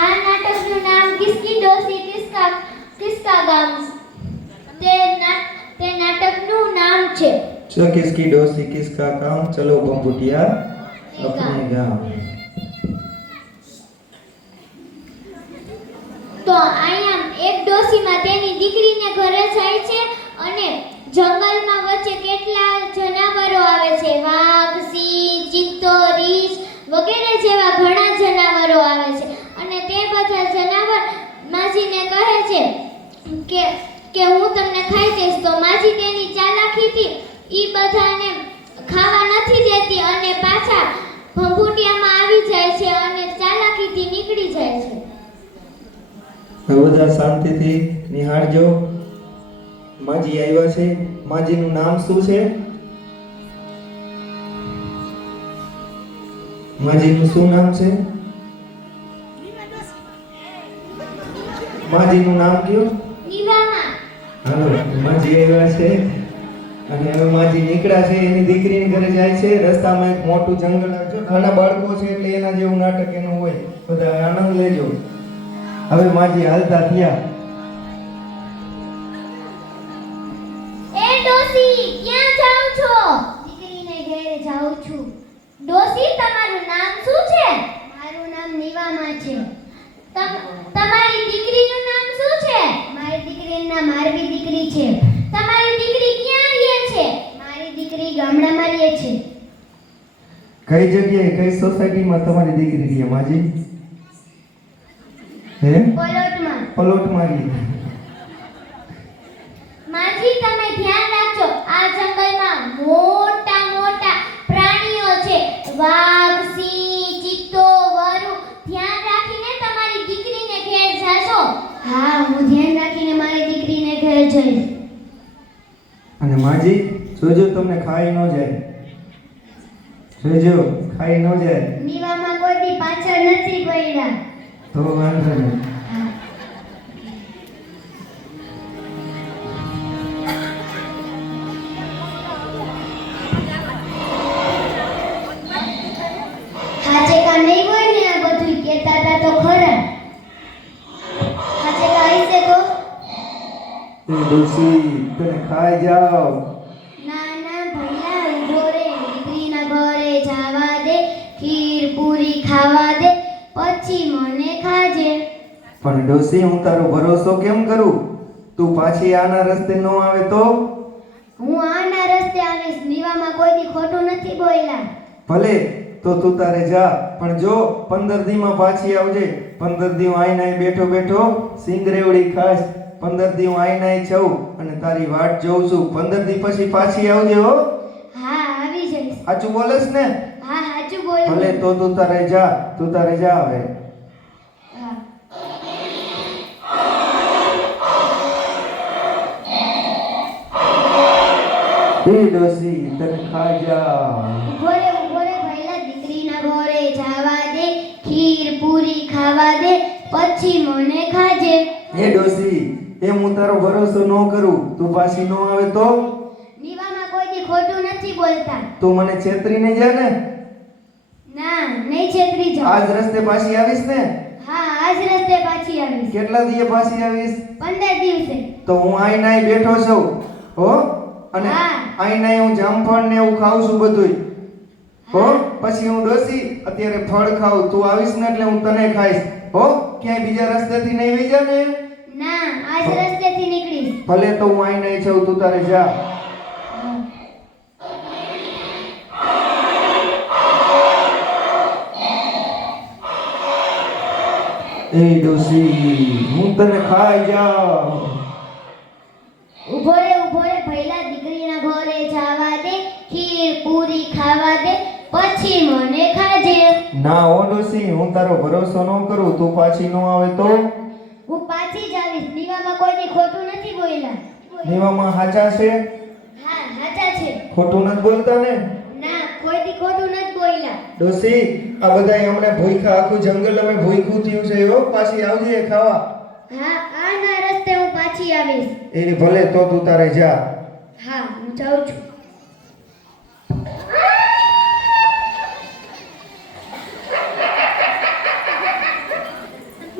આ નાટકનું નામ કિસકી ડોસી કિસકા ગામ તે નાટકનું નામ છે। चलो किसकी डोसी किसका काम, चलो बम्बुटिया अपने गांव। તો અહીંયા એક ડોસીમાં તેની દીકરીને ઘરે જાય છે અને જંગલમાં વચ્ચે કેટલા જનાવરો આવે છે, વાઘ, સિંહ, ચિત્તો, રીંછ વગેરે જેવા ઘણા જનાવરો આવે છે અને તે બધા જનાવર માજીને કહે છે કે હું તમને ખાઈ જઈશ। તો માજી તેની ચાલાકીથી ઈ બધાને ખાવા નથી દેતી અને પાછા ભંભૂટિયામાં આવી જાય છે અને ચાલાકીથી નીકળી જાય છે। હવે બધા શાંતિથી નિહાળજો। માજી આવ્યા છે। માજીનું નામ શું છે? માજીનું શું નામ છે? માજીનું નામ કયો? નીવામાં। હાલો, માજી આવ્યા છે અને હવે માજી નીકળ્યા છે, એની દીકરીની ઘરે જાય છે। રસ્તામાં એક મોટું જંગલ આવે છે, નાના બાળકો છે એટલે એના જેવું નાટક એનું હોય, બધા આનંદ લેજો। હવે માજી હાલતા થયા। એ ડોસી ક્યાં જાવ છો? દીકરીને ઘરે જાઉં છું। ડોસી તમારું નામ શું છે? મારું નામ નીવામાં છે। તમારી દીકરીનું નામ શું છે? મારી દીકરીનું નામ મારવી દીકરી છે। તમારી દીકરી ક્યાં રહે છે? મારી દીકરી ગામડામાં રહે છે। કઈ જગ્યાએ, કઈ સોસાયટીમાં તમારી દીકરી રહે માજી? હે? પલોટમાં। પલોટમાં રહે। માજી તમે ધ્યાન રાખજો, આ જંગલમાં મોટા મોટા પ્રાણીઓ છે, વાઘ, સિંહ, ચિત્તો, વરુ। ધ્યાન રાખીને તમારી દીકરીને ઘેર જાશો। હા, હું ધ્યાન રાખીને મારી દીકરીને ઘેર જઈશ। અને માજી જોજો તમને ખાઈ ન જાય, જોજો ખાઈ ન જાય। નીવામાં કોઈ દી પાછળ નથી પડ્યા। તો વાંધો નહીં। હાચે કા નહીં હોય ને આ બધું કહેતા હતા તો ખરા। હાચે કા હશે તો? એ ડોસી તને ખાઈ જાવ। ના ના ભૈયા ઉભો રે, દીકરીના ઘરે જાવા દે, ખીર પૂરી ખાવા દે, પછી મને ખાજે। પણ ડોસી હું તારો ભરોસો કેમ કરું? તું પાછી આના રસ્તે ન આવે તો? હું આના રસ્તે આવીશ, નીવામાં કોઈ દી ખોટું નથી બોલ્યા। ભલે, તો તું તારે જા, પણ જો 15 દીમાં પાછી આવજે। 15 દી હું આઈને બેઠો બેઠો સિંગરેવડી ખાઈશ। 15 દી હું આઈને છઉ અને તારી વાટ જોઉં છું। 15 દી પછી પાછી આવજે હો। હા આવી જઈશ। સાચું બોલેસ ને? હા સાચું બોલું। ભલે, તો તું તારે જા હવે। હા। એ ડોસી તને ખાઈ જા। ઉભો રે ભૈલા, દીકરીના ઘરે જાવા દે, ખીર પૂરી ખાવા દે, પછી મને ખાજે। એ ડોસી એમ હું તારો ભરોસો ન કરું, તું પાછી ન આવે તો? નીવામાં કોઈ દી ખોટું નથી બોલતા। તું મને છેતરીને જા ને? ના, નહીં છેતરી જાઉં। આજ રસ્તે પાછી આવીશ ને? હા, આજ રસ્તે પાછી આવીશ। કેટલા દીએ પાછી આવીશ? 15 દિવસે। તો હું આઈને બેઠો છું હો, અને હા। આઈને હું જામફળ ને એવું ખાઉં છું બધુંય હો। પછી હું ડોસી અત્યારે ફળ ખાઉં, તું આવીશ ને એટલે હું તને ખાઈશ હો। ક્યાંય બીજા રસ્તેથી નહીં વઈ જા ને? ના, આજ રસ્તેથી નીકળીશ। ભલે, તો હું આઈને છું, તું તારે જા। એ ડોસી હું તને ખાઈ જાઉં। ઉભો રે ભૈલા, દીકરીના ઘરે જાવા દે, ખીર પૂરી ખાવા દે, પછી મને ખાજે। ના હો ડોસી, હું તારો ભરોસો ન કરું, તું પાછી ન આવે તો? હું પાછી જ આવીશ, નીવામાં કોઈ દી ખોટું નથી બોલ્યા। નીવામાં હાચા છે? હા સાચા છે। ખોટું નથી બોલતા ને? ના, કોઈ દી ખોટું નથી બોલ્યા। ડોસી આ બધાય અમને ભૂખ્યા, આખું જંગલ અમે ભૂખ્યું થયું છે હો। પાછી આવજે ખાવા। હા, આના રસ્તે હું પાછી આવીશ। એ ભલે, તો તું તારે જા। હા, હું જાઉં છું।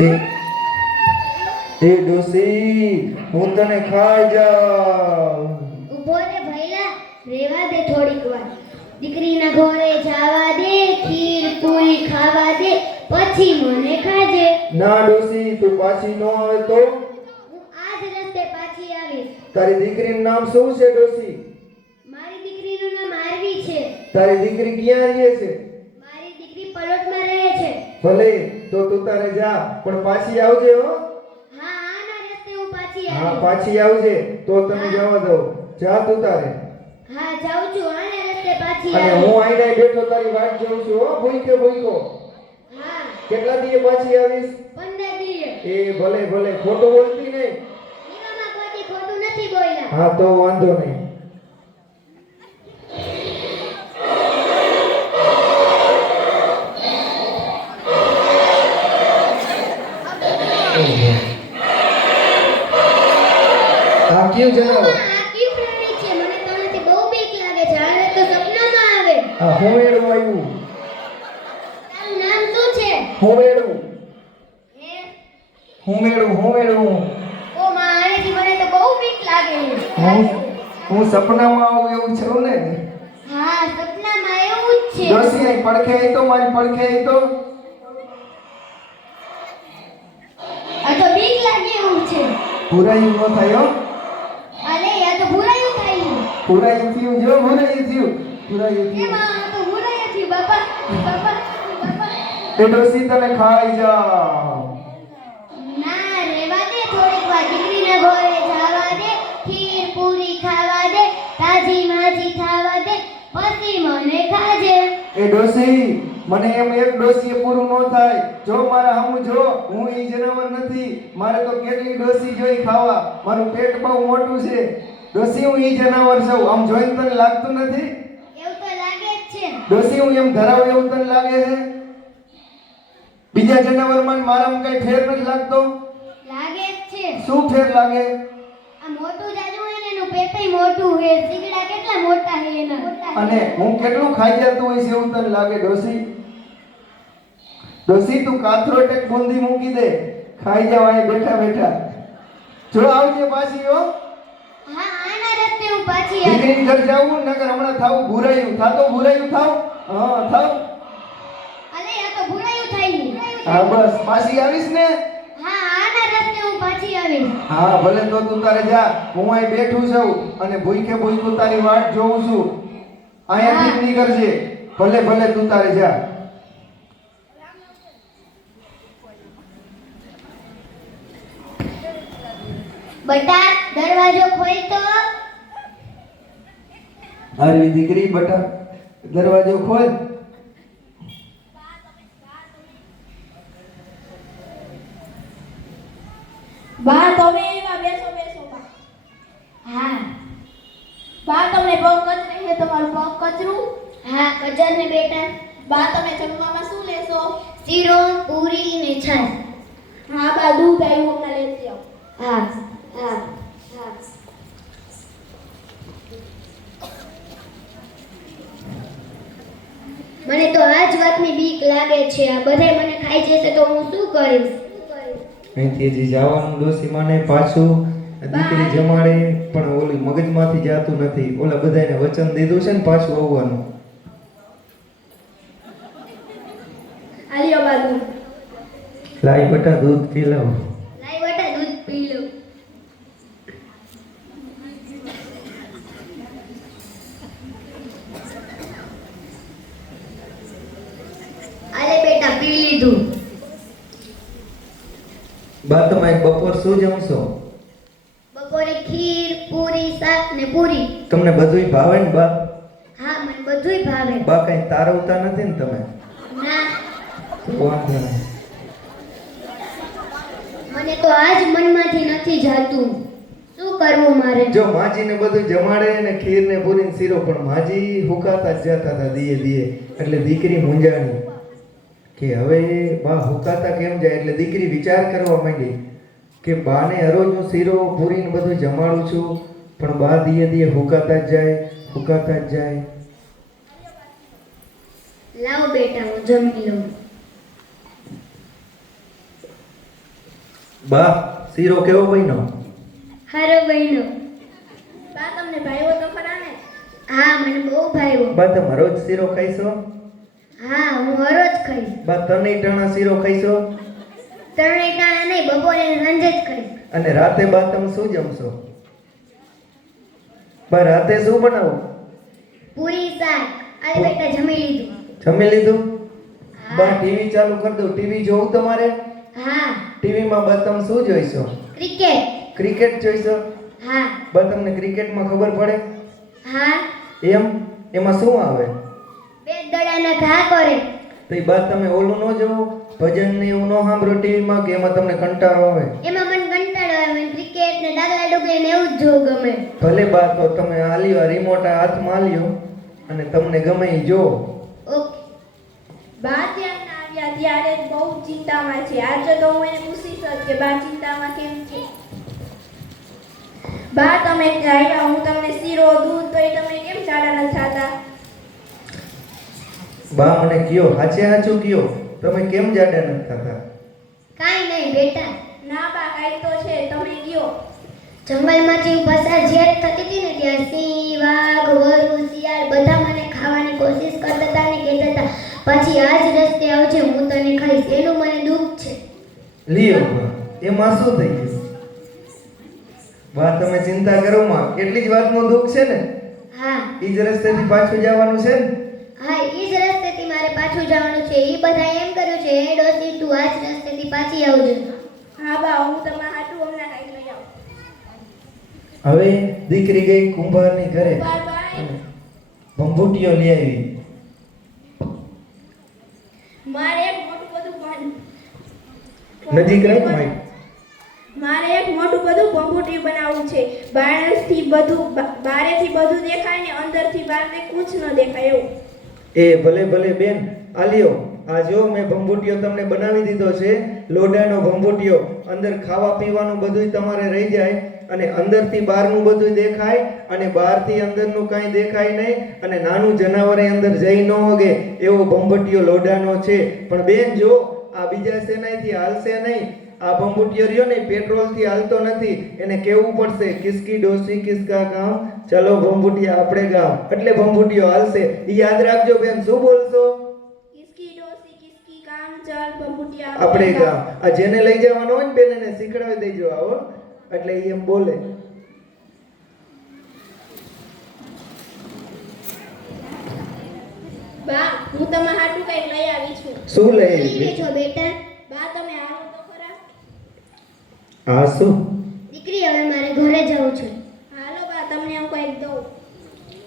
એ ડોસી હું તને ખાઈ જાઉં. ઉભો રે ભઈલા, રેવા દે થોડીક વાર. દીકરીના ઘરે જાવા દે, ખીર પૂરી ખાવા દે, પછી મને ખાજે. ના ડોસી તું પાછી ન આવે તો? હું આજ રસ્તે પાછી આવીશ. તારી દીકરીનું નામ શું છે ડોસી? મારી દીકરીનું નામ આરવી છે. તારી દીકરી ક્યાં રહે છે? મારી દીકરી પલોટમાં રહે છે. ભલે તો તું તારે જા, પણ પાછી આવજે હો. હા, આના રસ્તે હું પાછી હા આવીશ. પાછી આવજે તો તને જવા દઉં. જા તું તારે. હા, જાઉં છું. આના રસ્તે પાછી અને આવીશ. હું આઈને બેઠો તારી વાટ જોઉં છું હો. ભૂઈકો હા, કેટલા દીએ પાછી આવીશ? 15 દિવસ. એ ભલે ભલે, ખોટું બોલતી નહીં. દીવામાં કોઈ ખોટું નથી બોલ્યા. હા તો વાંધો નહીં. આ કેવું જણાવો? આ કી પ્રાણી છે? મને તો આનાથી બહુ બીક લાગે છે. આને તો સપનામાં આવે. આ હોમેડું આવ્યું. તારું નામ શું છે? હોમેડું હે? હોમેડું ઓ માં, આનેથી મને તો બહુ બીક લાગે છે. હું સપનામાં આવું એવું છું ને. હા, સપનામાં એવું જ છે. ડોસી આઈ પડખે આઈ તો, મારી પડખે આઈ તો. આ તો બીક લાગે એવું છે. ભૂરાયું ન થાય હો. અરે, આ તો ભૂરાયું થાય. ભૂરાયું થયું જો, ભૂરાયું થયું. ભૂરાયું એ થયું. માં, આ તો ભૂરાયું થયું. બાપા, બાપા, બાપા. એ ડોસી તને ખાઈ જા. ના, રેવા દે થોડીક વાર. દીકરીના ઘરે જાવા દે, ખીર પૂરી ખાવા દે, તાજી માજી ખાવા દે, પછી મને ખાજે. એ ડોસી મને એમ એક ડોસીએ પૂરું ન થાય. જો મારા હમું જો, હું ઈ જનાવર નથી. મારે તો કેટલી ડોસી જોઈ ખાવા. મારું પેટ બહુ મોટું છે. ડોસી હું ઈ જનાવર છું. આમ જોઈને તને લાગતું નથી? એવું તો લાગે જ છે. ડોસી હું એમ ધરાવ એવું તને લાગે છે? બીજા જનાવરમાં ને મારામાં કઈ ફેર નથી લાગતો? લાગે જ છે. શું ફેર લાગે? આ મોટું જાજુ હોય ને, એનું પેટય મોટું હોય. શીગડા કેટલા મોટા છે એના. અને હું કેટલું ખાઈ જતું હોય છે એવું તને લાગે ડોસી? ડોસી તું કાથરો ટેક બુંદી મૂકી દે, ખાઈ જાવ અહીં બેઠા બેઠા. જો આવજે પાછી હો. હા, આના રસ્તે હું પાછી આવી. દીકરીને ઘર જાવું નકર હમણાં થાવું ભૂરાયું. થાતો ભૂરાયું થાવ. હા થાવ. અરે, આ તો ભૂરાયું થાય. હા બસ પાછી આવીશ ને. હા, આના રસ્તે હું પાછી આવીશ. હા ભલે તો તું તારે જા. હું અહીં બેઠું છું અને ભૂઈકું તારી વાટ જોઉં છું. અહીંયાથી જ નીકળજે. ભલે ભલે તું તારે જા. બટા, દરવાજો ખોલ તો. અરે દીકરી બટા, દરવાજો ખોલ. બા તમે એવા બેસો બા. હા. બા તમને પગ કચરે છે, તમારું પગ કચરું? હા, કજર ને બેટા. બા તમે જમવામાં શું લેશો? શીરો, પૂરી ને છાશ. હા બા, દૂધ આવ્યું હમણાં લેતી આવો. હા, હા, હા. મને તો આ જ વાતની બીક લાગે છે. આ બધાય મને ખાઈ જશે તો હું શું કરીશ? અહીંથી હજી જવાનું ડોસી માને પાછું. દીકરી જમાડે પણ ઓલી મગજમાંથી જાતું નથી. ઓલા બધાને વચન દીધું છે ને પાછું આવવાનું. આલિયો બા દૂધ. લાઈ બટા દૂધ પી લઉં. લાઈ બેટા, દૂધ પી લો. આલે બેટા, પી લીધું. બા તમે બપોર શું જમશો? બપોરે ખીર, પૂરી, શાક ને પૂરી. તમને બધુંય ભાવે ને બા? હા, મને બધુંય ભાવે. બા કઈ તારવતા નથી ને તમે? ના, તો વાંધો નહીં. મને તો આજ મનમાંથી નથી જાતું. શું કરવું મારે? જો માજીને બધું જમાડે ને ખીર ને પૂરી ને શીરો, પણ માજી હુકાતા જ જતા હતા દીએ દીએ. એટલે દીકરી મૂંઝાણી કે હવે બા હુકાતા કેમ જાય. એટલે દીકરી વિચાર કરવા માંડી કે બાને હરોજ હું શીરો પૂરી ને બધું જમાડું છું, પણ બા દીએ દીએ હુકાતા જ જાય, હુકાતા જ જાય. લાવ બેટા, હું જમી લઉં. બા શીરો કેવો બન્યો? હારો બહેનો. બા તમને ભાઈઓ તો ખરા ને? હા, મને બહુ ભાવ્યો. બા તમે રોજ શીરો ખાઈશો? હા, હું હરોજ ખાઈશ. બા તને ટાણા શીરો ખાઈશો? ત્રણેય ટાણા નહીં, બપોરે ને સાંજે જ ખાઈશ. અને રાતે બા તમે શું જમશો? બા રાતે શું બનાવું? પૂરી શાક. આજે બેટા જમી લીધું. જમી લીધું? હા. બા ટીવી ચાલુ કરી દઉં. ટીવી જોવું તમારે? હા. ટીવીમાં બા તમે શું જોઈશો? ક્રિકેટ. ક્રિકેટ જોઈશો? હા. બા તમને ક્રિકેટમાં ખબર પડે? હા. એમાં શું આવે? બે દડાના ઘા કરે. તો એ બા તમે ઓલું ન જોવો? ભજન ને એવું ન સાંભળો ટીવીમાં કે એમાં તમને કંટાળો આવે? એમાં મને કંટાળો આવે. મને ક્રિકેટ ને ડાગલા ડુગલી ને એવું જ જોવું ગમે. ભલે બા તો તમે આલ્યો આ રિમોટ આ હાથમાં આલ્યો અને તમને ગમે એ જો. ઓકે. બા ત્યારના આવ્યા ત્યારે જ બહુ ચિંતામાં છે. આજે તો હું એને પૂછીશ જ કે બા ચિંતામાં કેમ છે. બા તમે આવ્યા, હું તમને શીરો દૂધ તો તમે કેમ જાડા નથી થતા? બા મને કયો, સાચું કયો, તમે કેમ જાડા નથી થતા? કાઈ નહીં બેટા. ના બા કાંઈ તો છે, તમે કયો. જંગલમાંથી હું પસાર જેટ થતી હતી ને ત્યાં સિંહ, વાઘ, વરુ, શિયાળ બધા મને ખાવાની કોશિશ કરતા હતા ને કહેતા હતા પછી આ જ રસ્તે આવજે હું તને ખાઈશ. એનું મને દુઃખ છે. લ્યો બા, એમાં શું થઈ ગયું? બા તમે ચિંતા કરો માં, એટલી જ વાતનું દુઃખ છે ને? હા. ઈ જ રસ્તેથી પાછું જવાનું છે ને? હા, ઈ જ રસ્તેથી મારે પાછું જવાનું છે. ઈ બધા એમ કર્યું છે હે ડોસી તું આ જ રસ્તેથી પાછી આવજો. હા બા, હું તમારા હાટું હમણાં કાંઈક લઈ આવું. હવે દીકરી ગઈ કુંભારની ઘરે બાય બાય. ભંભૂટીઓ લઈ આવી. મારે એક મોટું બધું નજીક રાખ માઈ. મારે એક મોટું બધું ભંભૂટી બનાવવું છે. બારેથી બધું દેખાય ને અંદરથી બહારને કુછ ન દેખાય એવું. એ ભલે ભલે બેન, આલ્યો આ જો મેં ભંભૂટીઓ તમને બનાવી દીધો છે. લોડાનો ભંભૂટીઓ, અંદર ખાવા પીવાનું બધું તમારે રહી જાય અને અંદરથી બહારનું બધું દેખાય અને બહારથી અંદરનું કાંઈ દેખાય નહીં અને નાનું જનાવરે અંદર જઈ ન હોગે એવો ભંભૂટીઓ લોડાનો છે. પણ બેન જો આ બીજા સેનાઈથી હાલશે નહીં. આ ભંભૂટીઓ રહ્યો ને પેટ્રોલથી હાલતો નથી. એને કેવું પડશે કિસકી ડોસી કિસકા કામ, ચલો ભંભૂટીયા આપણે ગામ, એટલે ભંભૂટીઓ હાલશે. ઈ યાદ રાખજો બેન. શું બોલશો? કિસકી ડોસી કિસકી કામ ચાલ ભંભૂટિયા આપણે ગામ. આ જેને લઈ જવાનો હોય ને બેન એને શીખડાવી દેજો આવો, એટલે ઈ એમ બોલે. બા, હું તમારા હાટું કંઈક લઈ આવી છું. શું લઈ લઈ આવી? લેજો બેટા. બા તમે આવો તો ખરા. હા શું? દીકરી હવે મારે ઘરે જવું છે. હાલો બા, તમને હું કંઈક દઉં.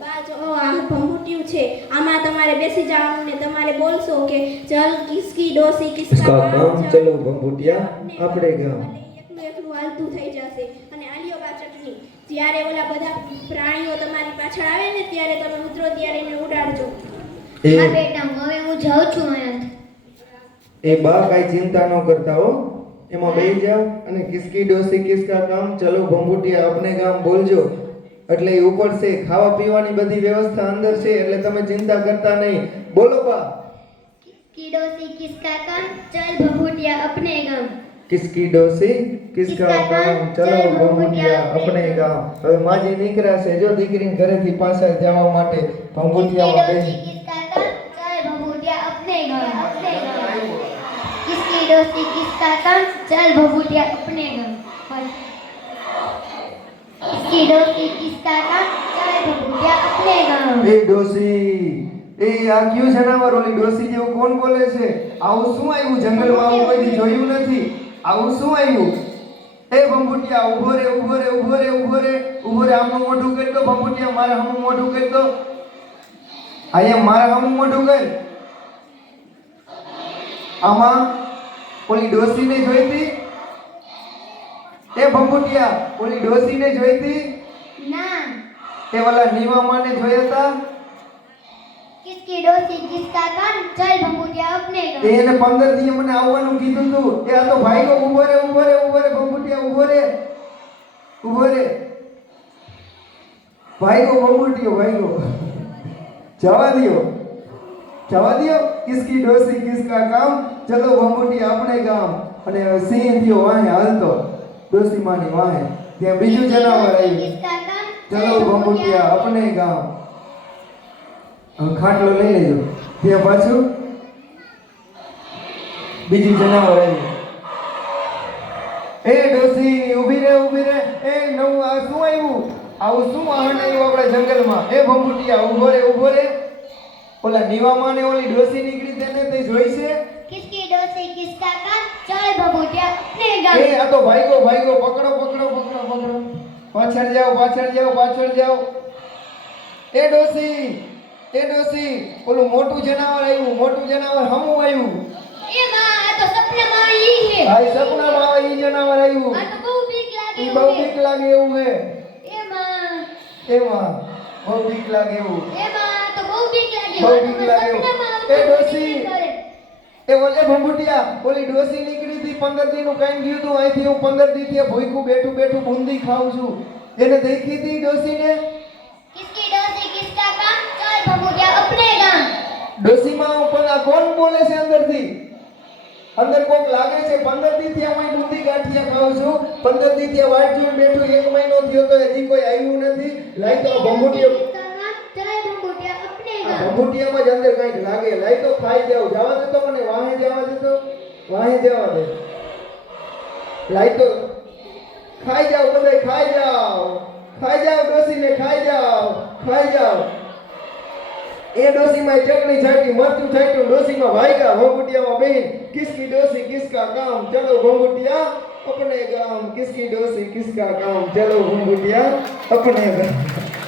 બા જો આ ભંભૂટિયું છે, આમાં તમારે બેસી જવાનું ને તમારે બોલશો કે ચલ કિસકી ડોસી કિસકા કામ, ચલો ભંભૂટિયા આપણે ગામ. એકલું એકલું હાલતું થઈ જશે. અને આલિયો બા ચટણી, જ્યારે ઓલા બધા પ્રાણીઓ તમારી પાછળ આવે ને ત્યારે તમે ઉતરો ત્યારે એને ઉડાડજો. એ હા બેટા, હવે હું જાઉં છું અહીંયાથી. એ બા કાંઈ ચિંતા ન કરતા હો. એમાં બેસી જાઓ અને કિસકી ડોસી કિસકા કામ, ચલો ભંભૂટિયા આપણે ગામ બોલજો એટલે એ ઉપડશે. ખાવા પીવાની બધી વ્યવસ્થા અંદર છે એટલે તમે ચિંતા કરતા નહીં. બોલો બા. કિસકી ડોસી કિસકા કામ ચલ ભભૂટિયા અપને ગામ. કિસકી ડોસી કિસકા કામ, ચલો ભંભૂટિયા આપણે ગામ. હવે માજી નીકળ્યા છે જો દીકરીને ઘરેથી પાછા જવા માટે ભંભૂટિયામાં બેસી. કિસકા કામ ચલ ભભૂટિયા અપને ગામ. કિસકી ડોસી કિસકા કામ ચલ ભભૂટિયા અપને ગામ. કિસકી ડોસી કિસકા કામ ચલ ભભૂટિયા અપને ગામ. એ ડોસી, એ આ કયું જનાવર ઓલી ડોસી જેવું કોણ બોલે છે? આવું શું આવ્યું જંગલમાં? આવું કદી જોયું નથી. આવું શું આવ્યું? એ ભંભૂટિયા ઊભો રે ઊભો રે ઊભો રે ઊભો રે ઊભો રે. આમનું મોઢું કરી દો ભંભૂટિયા, મારે હમું મોઢું કરી દો. અહીંયા મારે હમું મોઢું કર. આમાં ઓલી ડોસીને જોઈતી? એ ભંભૂટિયા ઓલી ડોસીને જોઈતી? ના. એ ઓલા નીવામાને જોયા હતા? કિસકી ડોસી કિસકા કામ ચલ ભભૂટિયા અપને ગામ. એને 15 દી મને આવવાનું કીધું તું. એ આ તો ભાઈનો ઊભો રે ઊભો રે ઊભો રે ભંભૂટિયા ઊભો રે ઊભો રે. ભાઈનો ભંભૂટિયો ભાઈનો. જવા દ્યો જવા દ્યો. કિસકી ડોસી કિસકા કામ ચલો ભંભૂટી આપણે ગામ અને સિંહ થયો વાહે હાલતો ડોસી માની વાહે ત્યાં બીજું જનાવર આવ્યું કિસકા કામ ચલો ભંભૂટિયા આપણે ગામ હવે ખાટલો લઈ લેજો ત્યાં પાછું બીજું જનાવર આવ્યું એ ડોસી ઊભી રે એ નવું આ શું આવ્યું આવું શું વાહન આવ્યું આપણા જંગલમાં એ ભંભૂટિયા ઊભો રે ઓલા નીવામાં ને ઓલી ડોસી નીકળી તેને તે જોઈ છે કિસકી ડોસી કિસકા કામ ચલ ભભૂતિયા ને ગામ એ આ તો ભાઈગો પકડો પાછળ જાઓ એ ડોસી ઓલું મોટું જનાવર હમું આવ્યું એ માં આ તો સપનામાં ઈ હે આ સપનામાં આવે ઈ જનાવર આવ્યું આ તો બહુ બીક લાગે ઈ બહુ બીક લાગે એવું હે એમાં એમાં બહુ બીક લાગે એવું એમાં તો બહુ બીક લાગે બહુ બીક લાગે એવું. સપનામાં એ ડોસી એ ઓલે ભંભૂટિયા ઓલી ડોસી નીકળી હતી 15 દી નું કાઈ ગયું તું અહીંથી હું 15 દી થી ભૂખ્યું બેઠું બુંદી ખાઉં છું એને દેખી હતી ડોસીને કિસકી ડોસી કિસકા કામ ચલ ભભૂતિયા અપને ગામ ડોસીમાં પણ આ કોણ બોલે છે અંદરથી અંદર કોક લાગે છે 15 દી થી હું બુંદી ગાંઠિયા ખાઉં છું 15 દી થી વાટ જોઈને બેઠું 1 મહિનો થયો તો હજી કોઈ આવ્યું નથી લાઈ તો ભંભૂટિયો ચલ ભભૂતિયા અપને ગામ ભંભૂટિયામાં જ અંદર કંઈક લાગે લાઈ તો ખાઈ જાવ જવા દે તો મને વાહે જવા દે લાઈ તો ખાઈ જાવ બધાય ખાઈ જાવ ડોસીને ખાઈ જાવ એ ડોસીમાં ચટણી છાંટી મરચું છાંટ્યું ડોસીમાં ભાઈગા ભંભૂટિયામાં બેન કિસકી ડોસી કિસકા કામ ચલો ભંભૂટિયા अपने गांव किसकी डोसी किसका काम चलो भंभूटिया अपने गांव